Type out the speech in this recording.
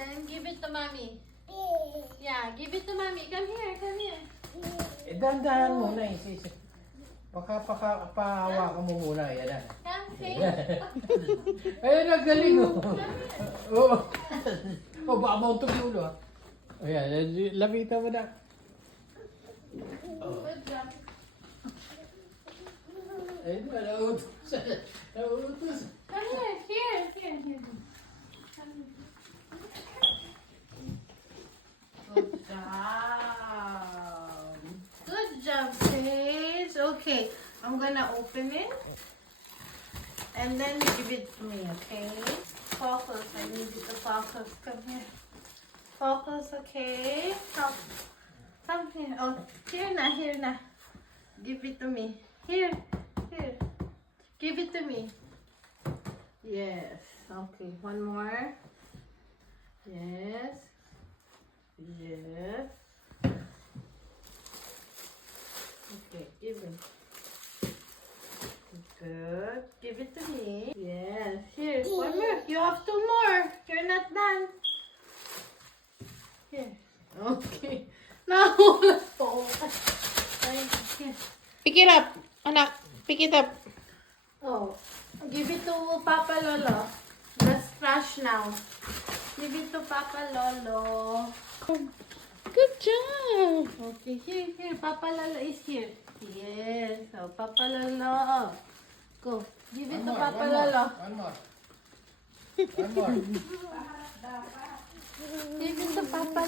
Then give it to mommy. Yeah, give it to mommy. Come here, come here. Dahan-dahan muna eh, sis. Pahawakan mo muna. Yan na. Come, Faith. Ayun, nagaling oh. Oo. Oh, baka mauntog yung ulo ah. Ayan, lapitan mo na. Good job. Ayun na, nautos. Nautos. Come here, here, here, here. Good job. Good job, Paige. Okay, I'm gonna open it. And then give it to me, okay? Focus. I need you to focus. Come here. Focus, okay? Come here. Oh, here na, here na. Give it to me. Here, here. Give it to me. Yes. Okay, one more. Yes. Yes. Okay, give it. Good. Give it to me. Yes. Here, one more. You have two more. You're not done. Here. Okay. Now, focus. Here. Pick it up, anak. Pick it up. Oh, give it to Papa Lolo. Let's crush now. Give it to Papa Lolo. Good job. Okay, here. Papa Lolo is here. Yes. So, Papa Lolo. Go. Give it to Papa Lolo. One more. One more. Give it to Papa